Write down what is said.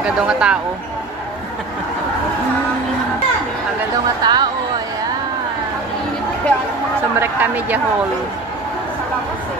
Agad nga tao. Agad nga tao. Ayan. Sumrek kami dya hall. Sa labas.